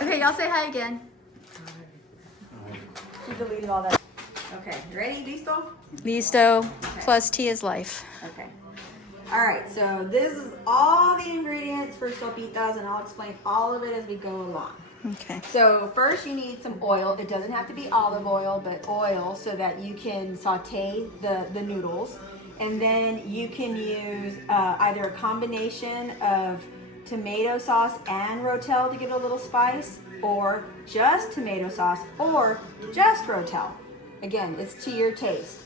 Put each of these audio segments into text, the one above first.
Okay, y'all say hi again. She deleted all that. Okay, you ready? Listo? Listo. Okay. Plus tea is life. Okay. All right, so this is all the ingredients for sopitas, and I'll explain all of it as we go along. Okay. So first you need some oil. It doesn't have to be olive oil, but oil so that you can saute the noodles. And then you can use either a combination of tomato sauce and rotel to give it a little spice, or just tomato sauce, or just rotel. Again, it's to your taste.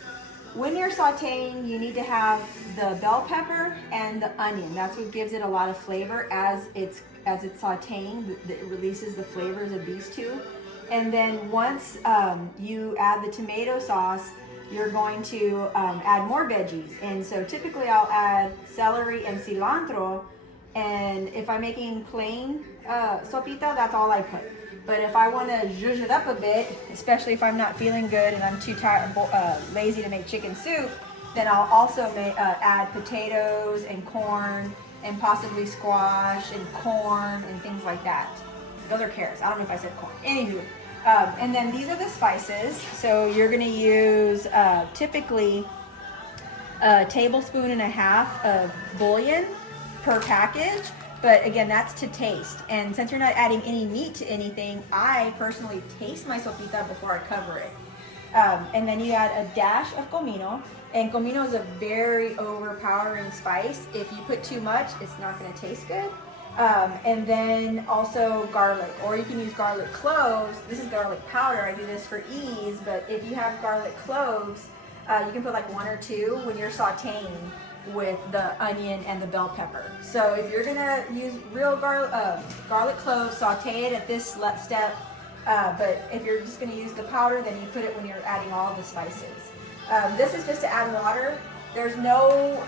When you're sauteing, you need to have the bell pepper and the onion. That's what gives it a lot of flavor as it's sauteing. It releases the flavors of these two. And then once you add the tomato sauce, you're going to add more veggies. And so typically I'll add celery and cilantro. And if I'm making plain sopita, that's all I put. But if I want to zhuzh it up a bit, especially if I'm not feeling good and I'm too tired, lazy to make chicken soup, then I'll also add potatoes and corn and possibly squash and corn and things like that. Those are carrots. I don't know if I said corn. Anywho, and then these are the spices. So you're going to use typically a tablespoon and a half of bouillon per package. But again, that's to taste. And since you're not adding any meat to anything, I personally taste my sopita before I cover it. And then you add a dash of comino. And comino is a very overpowering spice. If you put too much, it's not going to taste good. And then also garlic, or you can use garlic cloves. This is garlic powder. I do this for ease, but if you have garlic cloves, you can put like 1 or 2 when you're sauteing with the onion and the bell pepper. So if you're gonna use real garlic cloves, saute it at this step. But if you're just gonna use the powder, then you put it when you're adding all the spices. This is just to add water. There's no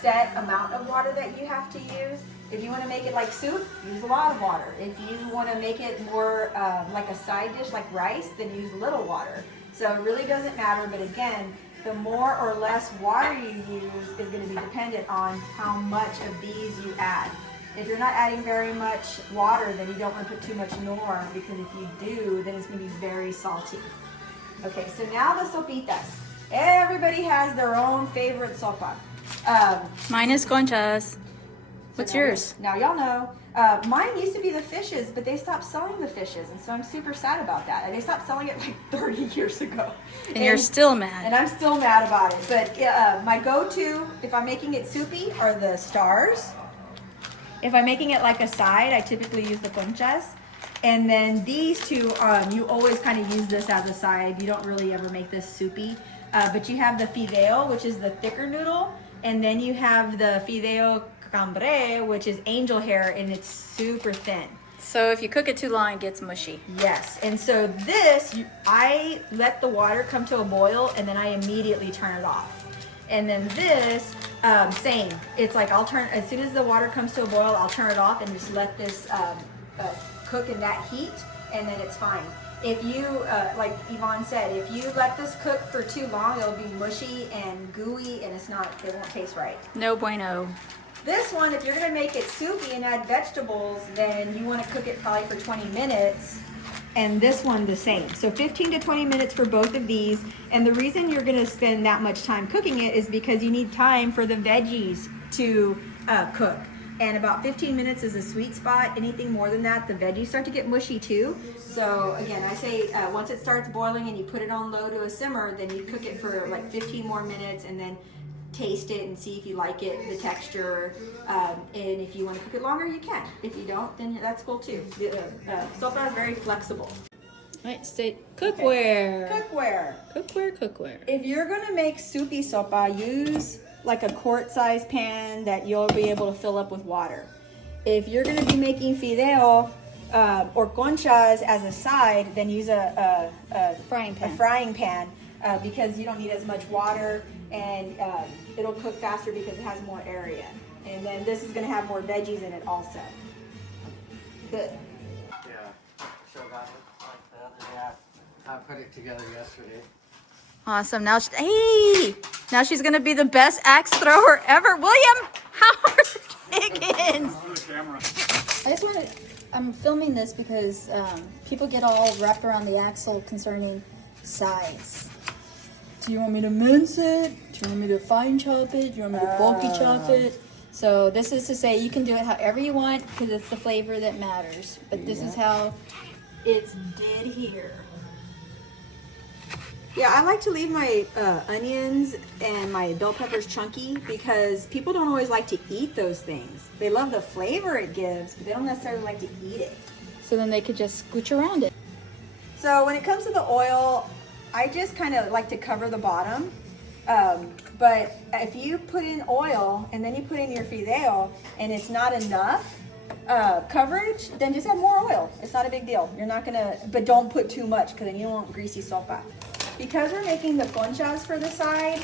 set amount of water that you have to use. If you want to make it like soup, use a lot of water. If you want to make it more like a side dish like rice, then use little water. So it really doesn't matter, but again, the more or less water you use is going to be dependent on how much of these you add. If you're not adding very much water, then you don't want to put too much nor, because if you do, then it's going to be very salty. Okay, so now the sopitas. Everybody has their own favorite sopa. Mine is conchas. What's yours? Now y'all know. Mine used to be the fishes, but they stopped selling the fishes, and so I'm super sad about that. They stopped selling it like 30 years ago. And you're still mad. And I'm still mad about it. But my go-to, if I'm making it soupy, are the stars. If I'm making it like a side, I typically use the conchas. And then these two, you always kind of use this as a side. You don't really ever make this soupy. But you have the fideo, which is the thicker noodle. And then you have the fideo cambre, which is angel hair, and it's super thin. So if you cook it too long, it gets mushy. Yes, and so this, I let the water come to a boil, and then I immediately turn it off. And then this, same. It's like I'll turn, as soon as the water comes to a boil, I'll turn it off and just let this cook in that heat, and then it's fine. If you, like Yvonne said, if you let this cook for too long, it'll be mushy and gooey, and it won't taste right. No bueno. This one, if you're going to make it soupy and add vegetables, then you want to cook it probably for 20 minutes. And this one the same. So 15 to 20 minutes for both of these. And the reason you're going to spend that much time cooking it is because you need time for the veggies to cook. And about 15 minutes is a sweet spot. Anything more than that, the veggies start to get mushy too. So again, I say once it starts boiling and you put it on low to a simmer, then you cook it for like 15 more minutes, and then taste it and see if you like it, the texture, and if you want to cook it longer, you can. If you don't, then that's cool too. Sopa is very flexible. Right, stay cookware. Okay. Cookware. Cookware. If you're going to make soupy sopa, use like a quart-sized pan that you'll be able to fill up with water. If you're going to be making fideo or conchas as a side, then use a frying pan because you don't need as much water, and it'll cook faster because it has more area. And then this is going to have more veggies in it also. Good. Yeah, so that looked like the other day. I put it together yesterday. Awesome. Now, hey, now she's gonna be the best axe thrower ever. William Howard Higgins. I just wanted. I'm filming this because people get all wrapped around the axle concerning size. Do you want me to mince it? Do you want me to fine chop it? Do you want me to bulky chop it? So this is to say you can do it however you want because it's the flavor that matters. But this is how it's did here. Yeah, I like to leave my onions and my bell peppers chunky because people don't always like to eat those things. They love the flavor it gives, but they don't necessarily like to eat it. So then they could just scooch around it. So when it comes to the oil, I just kind of like to cover the bottom. But if you put in oil and then you put in your fideo and it's not enough coverage, then just add more oil. It's not a big deal. You're not gonna, but don't put too much because then you don't want greasy sopa. Because we're making the conchas for the side,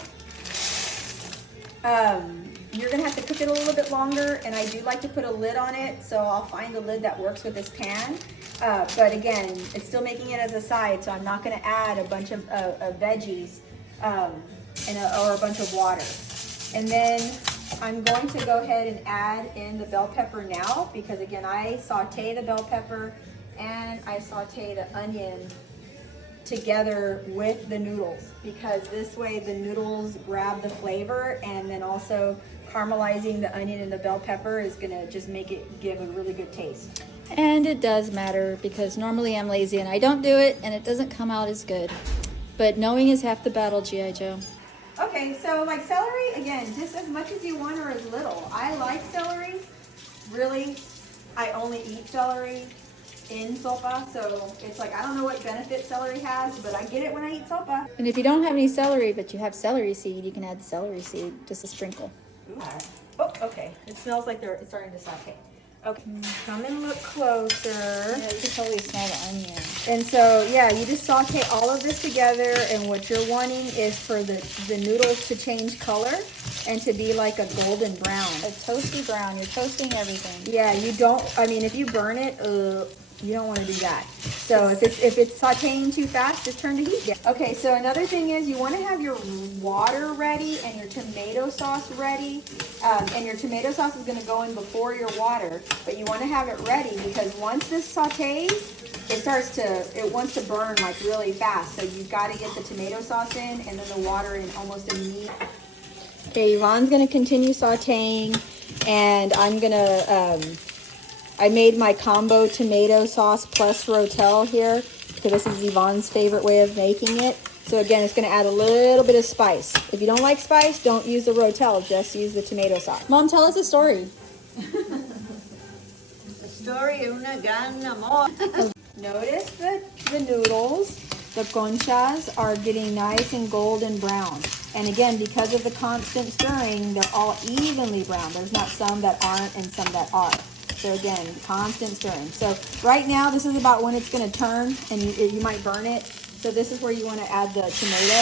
you're gonna have to cook it a little bit longer, and I do like to put a lid on it, so I'll find a lid that works with this pan. But again, it's still making it as a side, so I'm not gonna add a bunch of veggies or a bunch of water. And then I'm going to go ahead and add in the bell pepper now, because again, I saute the bell pepper and I saute the onion together with the noodles, because this way the noodles grab the flavor, and then also caramelizing the onion and the bell pepper is gonna just make it give a really good taste. And it does matter because normally I'm lazy and I don't do it and it doesn't come out as good. But knowing is half the battle, G.I. Joe. Okay, so like celery, again, just as much as you want or as little. I like celery. Really, I only eat celery in sopa, so it's like I don't know what benefit celery has, but I get it when I eat sopa. And if you don't have any celery, but you have celery seed, you can add celery seed, just a sprinkle. Ooh. Oh, okay. It smells like it's starting to saute. Okay, come and look closer. Yeah, you can totally smell the onion. And so, yeah, you just saute all of this together, and what you're wanting is for the noodles to change color and to be like a golden brown. A toasty brown. You're toasting everything. Yeah, you don't, I mean, if you burn it, you don't want to do that. So if it's sauteing too fast, just turn the heat down. Okay, so another thing is you want to have your water ready and your tomato sauce ready. And your tomato sauce is going to go in before your water, but you want to have it ready because once this sautés, it wants to burn like really fast. So you've got to get the tomato sauce in and then the water in almost immediately. Okay, Yvonne's going to continue sauteing, and I'm going to, I made my combo tomato sauce plus rotel here because this is Yvonne's favorite way of making it. So again, it's going to add a little bit of spice. If you don't like spice, don't use the rotel, just use the tomato sauce. Mom, tell us a story. The story of una gran amor. Notice the noodles, the conchas are getting nice and golden brown. And again, because of the constant stirring, they're all evenly brown. There's not some that aren't and some that are. So again, constant stirring. So right now, this is about when it's going to turn, and you might burn it. So this is where you want to add the tomato.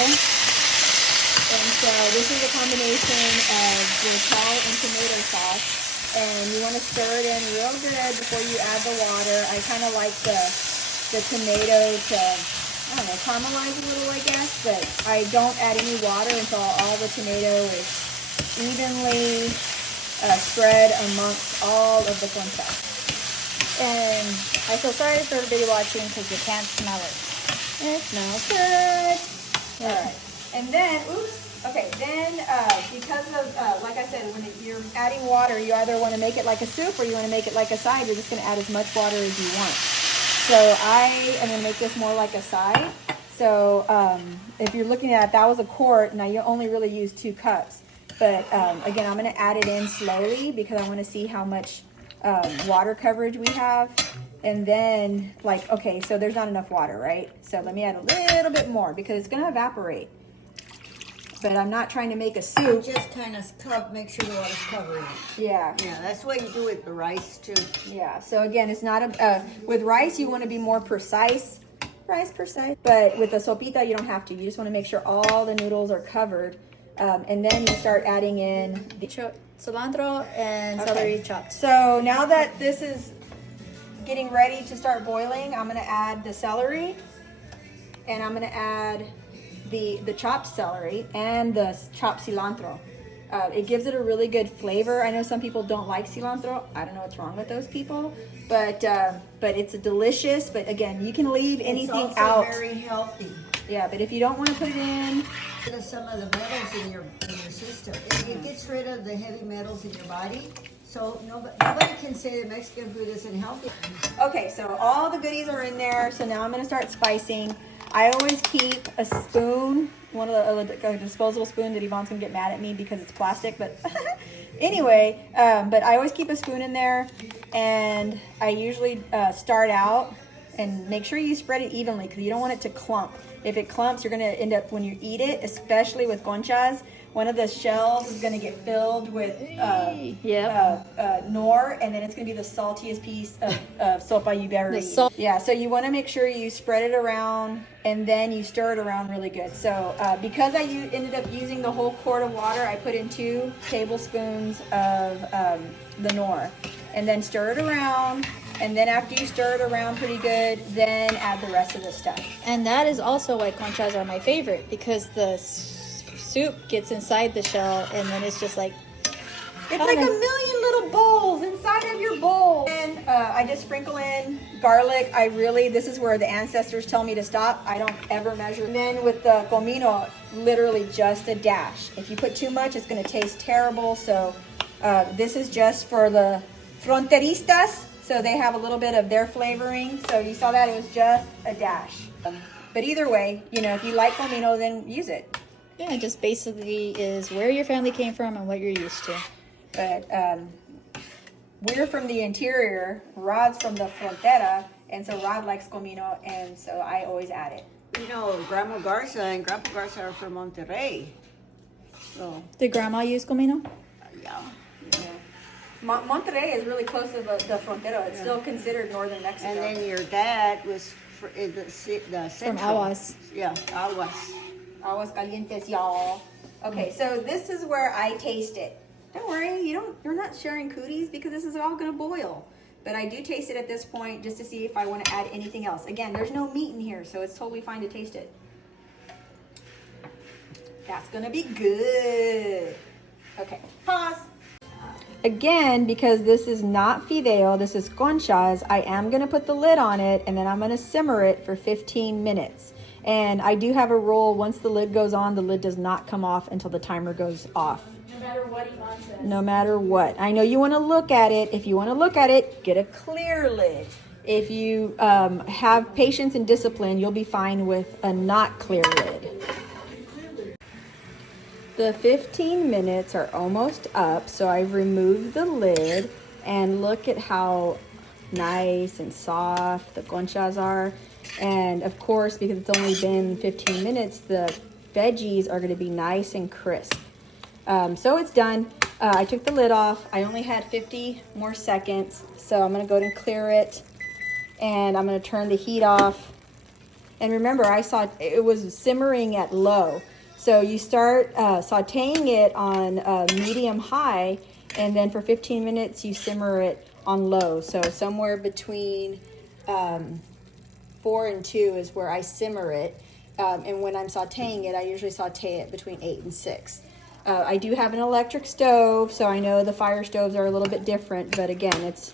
And so this is a combination of rotel and tomato sauce. And you want to stir it in real good before you add the water. I kind of like the tomato to, I don't know, caramelize a little, I guess. But I don't add any water until all the tomato is evenly spread amongst all of the concha. And I feel sorry for everybody watching because you can't smell it. It smells good. All right. And then, because of, like I said, when you're adding water, you either want to make it like a soup or you want to make it like a side. You're just going to add as much water as you want. So I am going to make this more like a side. So if you're looking at it, that was a quart. Now you only really use 2 cups. But again, I'm going to add it in slowly because I want to see how much water coverage we have. And then, like, okay, so there's not enough water, right? So let me add a little bit more because it's going to evaporate. But I'm not trying to make a soup. Just kind of make sure the water's covering it. Yeah. Yeah, that's what you do with the rice too. Yeah, so again, it's not with rice, you want to be more precise. But with the sopita, you don't have to. You just want to make sure all the noodles are covered. And then you start adding in the Cilantro and celery chopped. So now that this is getting ready to start boiling, I'm going to add the celery and I'm going to add the chopped celery and the chopped cilantro. It gives it a really good flavor. I know some people don't like cilantro. I don't know what's wrong with those people, but it's a delicious. But again, you can leave anything It's also out. very healthy. Yeah, but if you don't want to put it in, Rid of some of the metals in your system. It gets rid of the heavy metals in your body. So nobody can say that Mexican food isn't healthy. okay, so all the goodies are in there. So now I'm going to start spicing. I always keep a spoon, one of the a disposable spoon that Yvonne's going to get mad at me because it's plastic. But anyway, but I always keep a spoon in there. And I usually start out and make sure you spread it evenly because you don't want it to clump. If it clumps, you're going to end up, when you eat it, especially with conchas, one of the shells is going to get filled with nor, and then it's going to be the saltiest piece of sopa you've ever eaten. Yeah, so you want to make sure you spread it around, and then you stir it around really good. So because I ended up using the whole quart of water, I put in 2 tablespoons of the nor, and then stir it around. And then after you stir it around pretty good, then add the rest of the stuff. And that is also why conchas are my favorite, because the soup gets inside the shell, and then it's just like... It's like a million little bowls inside of your bowl. And I just sprinkle in garlic. This is where the ancestors tell me to stop. I don't ever measure. And then with the comino, literally just a dash. If you put too much, it's going to taste terrible. So this is just for the fronteristas. So they have a little bit of their flavoring. So you saw that it was just a dash. But either way, if you like comino, then use it. Yeah, it just basically is where your family came from and what you're used to. But we're from the interior, Rod's from the frontera, and so Rod likes comino, and so I always add it. Grandma Garza and Grandpa Garza are from Monterrey. So, Did Grandma use comino? yeah. Monterrey is really close to the frontera. It's still considered northern Mexico. And then your dad was in the From central. Aguas. Yeah, Aguas. Aguas calientes, y'all. Okay, so this is where I taste it. Don't worry, you're not sharing cooties because this is all gonna boil. But I do taste it at this point just to see if I want to add anything else. Again, there's no meat in here, so it's totally fine to taste it. That's gonna be good. Okay, pause. Again, because this is not fideo, this is conchas, I am gonna put the lid on it and then I'm gonna simmer it for 15 minutes. And I do have a rule, once the lid goes on, the lid does not come off until the timer goes off. No matter what Yvonne says. No matter what. I know you want to look at it. If you want to look at it, get a clear lid. If you have patience and discipline, you'll be fine with a not clear lid. The 15 minutes are almost up, so I've removed the lid, and look at how nice and soft the conchas are. And of course, because it's only been 15 minutes, the veggies are going to be nice and crisp. So it's done. I took the lid off. I only had 50 more seconds, so I'm going to go ahead and clear it, and I'm going to turn the heat off. And remember, I saw it was simmering at low. So you start sauteing it on medium high, and then for 15 minutes you simmer it on low. So somewhere between 4 and 2 is where I simmer it. And when I'm sauteing it, I usually saute it between 8 and 6. I do have an electric stove, so I know the fire stoves are a little bit different, but again, it's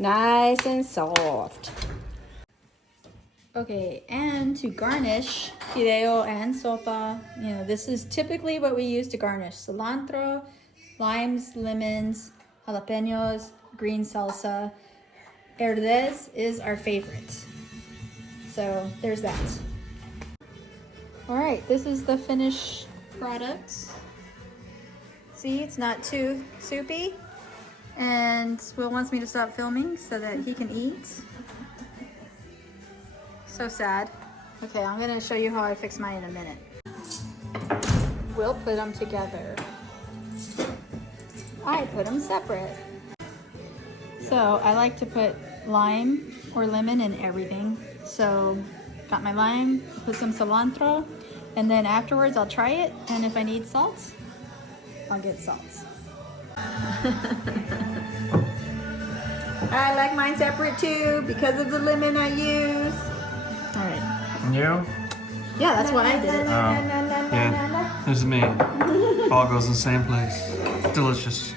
nice and soft. Okay, and to garnish fideo and sopa, this is typically what we use to garnish: cilantro, limes, lemons, jalapenos, green salsa. Herdez is our favorite. So there's that. All right, this is the finished product. See, it's not too soupy. And Will wants me to stop filming so that he can eat. So sad. Okay, I'm gonna show you how I fix mine in a minute. We'll put them together. I put them separate. So I like to put lime or lemon in everything. So got my lime, put some cilantro, and then afterwards I'll try it, and if I need salt, I'll get salt. I like mine separate too because of the lemon I use. All right. And you? Yeah, that's why I did it. Yeah, this is me. All goes in the same place. Delicious.